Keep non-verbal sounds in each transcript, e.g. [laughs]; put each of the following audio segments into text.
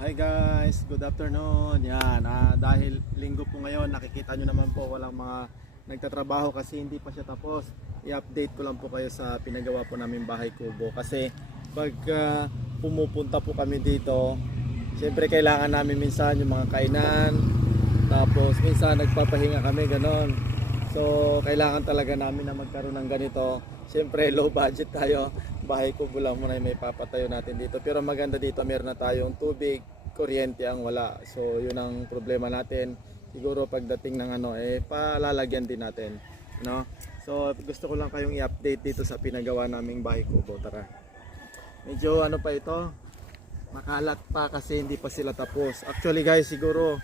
Hi guys, good afternoon. Yan, ah, dahil linggo po ngayon, nakikita nyo naman po walang mga nagtatrabaho kasi hindi pa siya tapos. I-update ko lang po kayo sa pinagawa po namin bahay kubo kasi pag ah, pumupunta po kami dito, syempre kailangan namin minsan yung mga kainan, tapos minsan nagpapahinga kami ganon. So kailangan talaga namin na magkaroon ng ganito. Syempre low budget tayo. Bahay kubo lang muna may papatayo natin dito. Pero maganda dito meron na tayong tubig, kuryente ang wala. So yun ang problema natin. Siguro pagdating ng ano eh palalagyan din natin, no? So gusto ko lang kayong i-update dito sa pinagawa naming bahay kubo. Tara. Medyo ano pa ito? Makalat pa kasi hindi pa sila tapos. Actually guys, siguro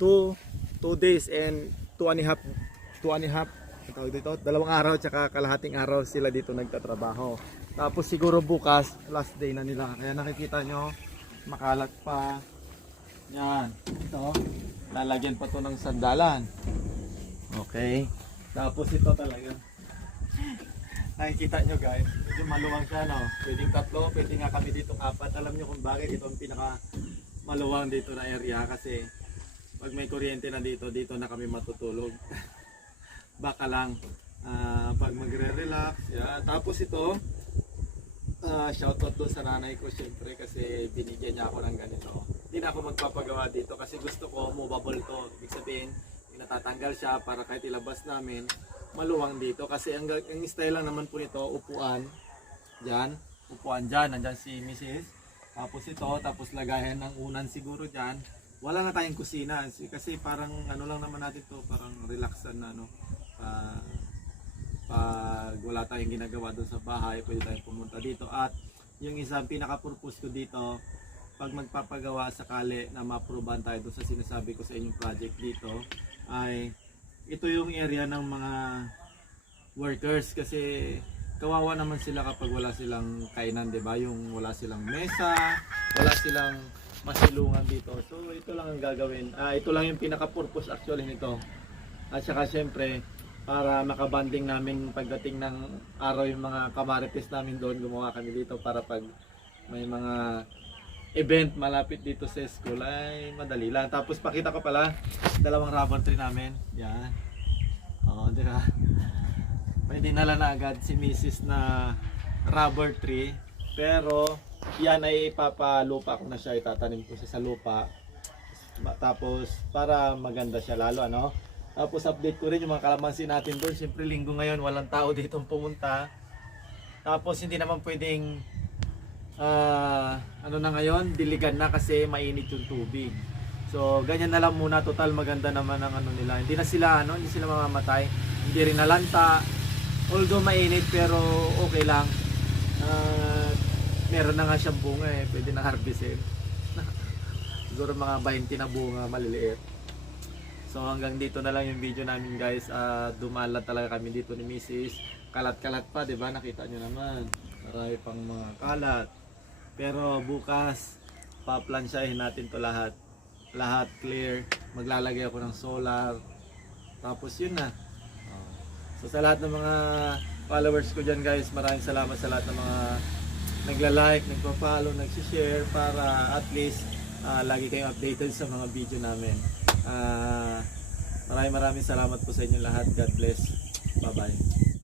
2 2 days and 2 and a half 2 and a half tawag dito, dalawang araw tsaka kalahating araw sila dito nagtatrabaho. Tapos siguro bukas, last day na nila. Kaya nakikita nyo, makalat pa. Yan. Ito. Lalagyan pa to ng sandalan. Okay. Tapos ito talaga. [laughs] Nakikita nyo guys, medyo maluwang siya no. Pwedeng tatlo, pwede nga kami dito apat. Alam nyo kung bakit ito ang pinaka maluwang dito na area kasi pag may kuryente na dito, dito na kami matutulog. [laughs] Baka lang ah, pag magre-relax. Yan. Tapos ito, ah, shoutout doon sa nanay ko syempre kasi binigyan niya ako ng ganito. Hindi na ako magpapagawa dito kasi gusto ko movable to. Ibig sabihin, natatanggal siya para kahit ilabas namin, maluwang dito. Kasi ang, ang style lang naman po nito, upuan. Diyan, upuan dyan. Nandyan si Mrs. Tapos ito, tapos lagayan ng unan siguro dyan. Wala na tayong kusina kasi parang ano lang naman natin to, parang relaxan na ano. Pa- pag wala tayong ginagawa doon sa bahay, pwede tayong pumunta dito. At yung isang pinaka-purpose ko dito, pag magpapagawa sakali na ma-approvean tayo doon sa sinasabi ko sa inyong project dito, ay ito yung area ng mga workers kasi kawawa naman sila kapag wala silang kainan, 'di ba? Yung wala silang mesa, wala silang masilungan dito. So ito lang ang gagawin. Ah, ito lang yung pinaka-purpose actually nito. At saka syempre, para makabanding namin pagdating ng araw yung mga kamarites namin doon, gumawa kami dito para pag may mga event malapit dito sa school ay madali lang. Tapos pakita ko pala, dalawang rubber tree namin. Yan. Oo, di ba? Na lang na agad si Mrs. na rubber tree. Pero yan ay ipapalupa ko na siya, itatanim ko siya sa lupa. Tapos para maganda siya lalo ano. Tapos update ko rin yung mga kalamansi natin doon. Siyempre linggo ngayon, walang tao dito pumunta. Tapos hindi naman pwedeng ah, ano na ngayon, diligan na kasi mainit yung tubig. So ganyan na lang muna, total maganda naman ang ano nila. Hindi na sila ano, hindi sila mamamatay. Hindi rin nalanta. Although mainit pero okay lang. Ah, meron na nga siyang bunga eh, pwede na harvestin. [laughs] Siguro mga 20 na bunga maliliit. So hanggang dito na lang yung video namin guys. Uh, dumalat talaga kami dito ni Mrs. Kalat-kalat pa, 'di ba? Nakita nyo naman. Marami pang mga kalat. Pero bukas paplansyahin natin to lahat. Lahat clear. Maglalagay ako ng solar. Tapos yun na. So sa lahat ng mga followers ko dyan guys, maraming salamat sa lahat ng mga nagla-like, nagpa-follow, nag-share para at least ah, lagi kayong updated sa mga video namin. Ah, maraming maraming salamat po sa inyo lahat. God bless. Bye-bye.